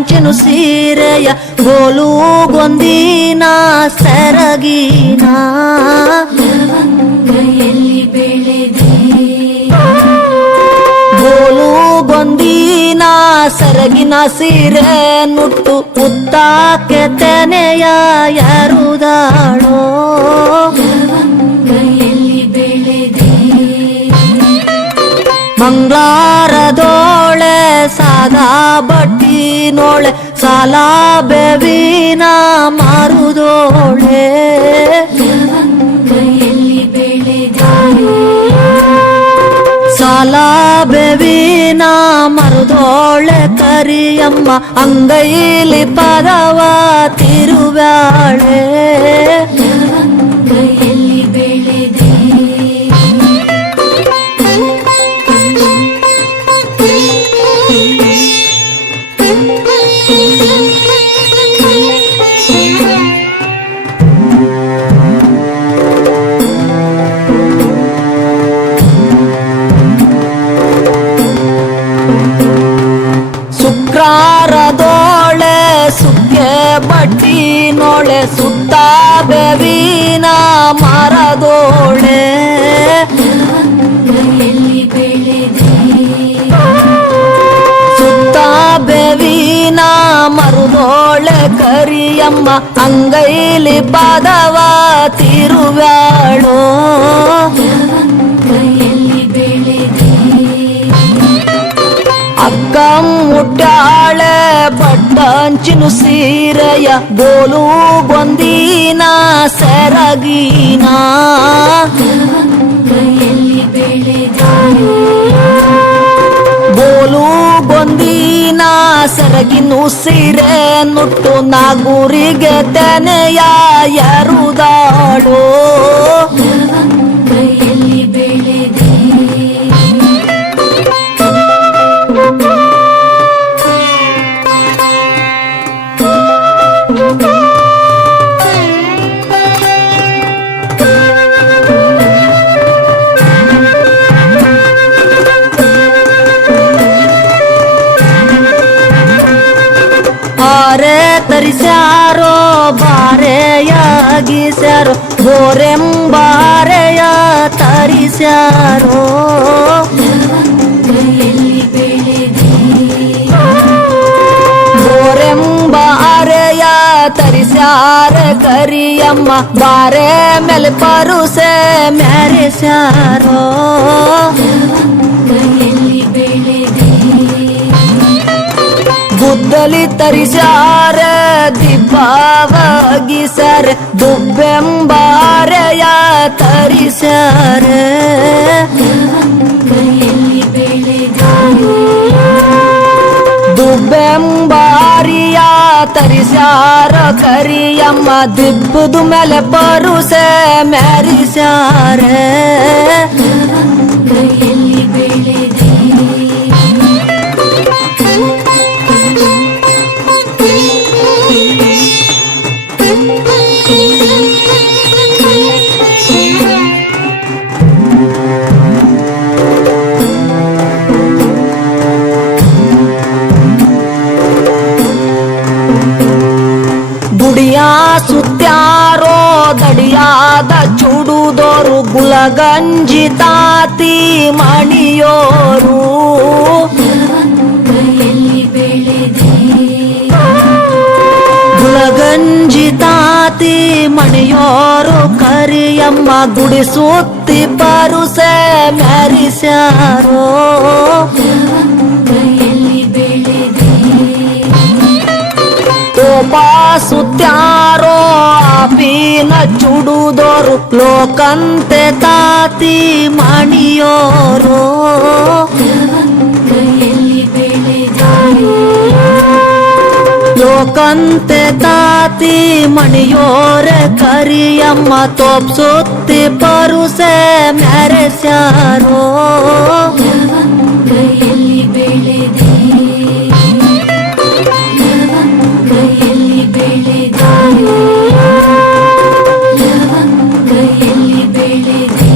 ಪಟ್ಟಂಚಿನು ಸೀರೆಯ ಗೋಲುಗೊಂದಿನ ಸೆರಗಿನ ಲವಂಗಯಲ್ಲಿ ಬೆಳೆದೆ ಗೋಲುಗೊಂದಿನ ಸೆರಗಿನ ಸೀರೆ ನುಟ್ಟು ಉತ್ತಾಕೆ ತೆನೆಯ ಯರುದಾಳೋ ಲವಂಗಯಲ್ಲಿ ಬೆಳೆದೆ ಮಂಗಳಾರದೋಳೆ ಸಾದಾ ಬಟ್ಟಿನೋಳೆ ಸಾಲ ಬೇವಿನ ಮಾರುದೋಳೆ ಲವಂಗಯಲ್ಲಿ ಬೆಳೆದೆ ಸಾಲ ಬೇವಿನ ಮರುದೋಳೆ ಕರಿಯಮ್ಮ ಅಂಗೈಲಿ ಪದವ ತಿರುವ್ಯಾಳೆ ಲವಂಗಯಲ್ಲಿ ಬೆಳೆದೆ ಶುಕ್ರಾರದೋಳೆ ಸುಕ್ಕೆ ಬಟ್ಟಿನೋಳೆ ಸುತ್ತ ಬೇವಿನ ಮರದೋಳೆ ಲವಂಗಯಲ್ಲಿ ಬೆಳೆದೆ ಸುತ್ತ ಬೇವಿನ ಮರುದೋಳೆ ಕರಿಯಮ್ಮ ಅಂಗೈಲಿ ಪದವ ತಿರುವ್ಯಾಳೋ ಲವಂಗಯಲ್ಲಿ ಬೆಳೆದೆ ಅಕ್ಕ ಮುಟ್ಟಾಳೆ ಪಟ್ಟಂಚಿನು ಸೀರೆಯ ಗೋಲುಗೊಂದಿನ ಸೆರಗಿನ ಲವಂಗಯಲ್ಲಿ ಬೆಳೆದೆ ಗೋಲುಗೊಂದಿನ ಸೆರಗಿನು ಸೀರೆ ನುಟ್ಟು ನಾಗೂರಿಗೆ ತೆನೆಯ ಯರುದಾಳೋ ಲವಂಗಯಲ್ಲಿ ಬೆಳೆದೆ ಆರೆ ತರಿಸ್ಯಾರೋ ಬಾರೆಯಾಗಿಸ್ಯಾರೋ ಗೋರೆಂಬಾರೆಯ ತರಿಸ್ಯಾರೋ ಲವಂಗಯಲ್ಲಿ ಬೆಳೆದೆ ಗೋರೆಂಬಾರೆಯ ತರಿಸ್ಯಾರ ಕರಿಯಮ್ಮ ಬಾರೆ ಮೇಲೆ ಪರುಸೆ ಮೆರೆಸ್ಯಾರೋ ಲವಂಗಯಲ್ಲಿ ಬೆಳೆದೆ ಗುದ್ದಲಿ ತರಿಸ್ಯಾರ ದಿಬ್ಬವಾಗಿಸ್ಯಾರ ದುಬ್ಬೆಂಬಾರೆಯ ತರಿಸ್ಯಾರ ಲವಂಗಯಲ್ಲಿ ಬೆಳೆದೆ ದುಬ್ಬೆಂಬಾರಿಯ ತರಿಸ್ಯಾರ ಕರಿಯಮ್ಮ ದಿಬ್ಬದ ಮೇಲೆ ಪರುಸೆ ಮೆರಿಸ್ಯಾರ ಲವಂಗಯಲ್ಲಿ ಬೆಳೆದೆ ಗುಡಿಯ ಸುತ್ಯಾರೋ ದಡಿಯಾದ ಚುಡುದೋರು ಗುಲಗಂಜಿ ತಾತಿ ಮಣಿಯೋರು ಲವಂಗಯಲ್ಲಿ ಬೆಳೆದೆ ಗುಲಗಂಜಿ ತಾತಿ ಮಣಿಯೋರು ಕರಿಯಮ್ಮ ಗುಡಿ ಸುತ್ತಿ ಪರುಸೆ ಮೆರಿಸ್ಯಾರೋ ಲವಂಗಯಲ್ಲಿ ಬೆಳೆದೆ ಕೋಪ ಸುತ್ಯಾರೋ ಆಪಿನ ಚುಡುದೋರು ಲೋಕಂತೆ ತಾತಿ ಮಣಿಯೋರು ಲವಂಗಯಲ್ಲಿ ಬೆಳೆದೆ ಲೋಕಂತೆ ತಾತಿ ಮಣಿಯೋರೆ ಕರಿಯಮ್ಮ ತೋಪ್ ಸುತ್ತಿ ಪರುಸೆ ಮೆರೆಸ್ಯಾರೋ ಲವಂಗಯಲ್ಲಿ ಬೆಳೆದೆ ಲವಂಗಯಲ್ಲಿ ಬೆಳೆದೆ ಲವಂಗಯಲ್ಲಿ ಬೆಳೆದೆ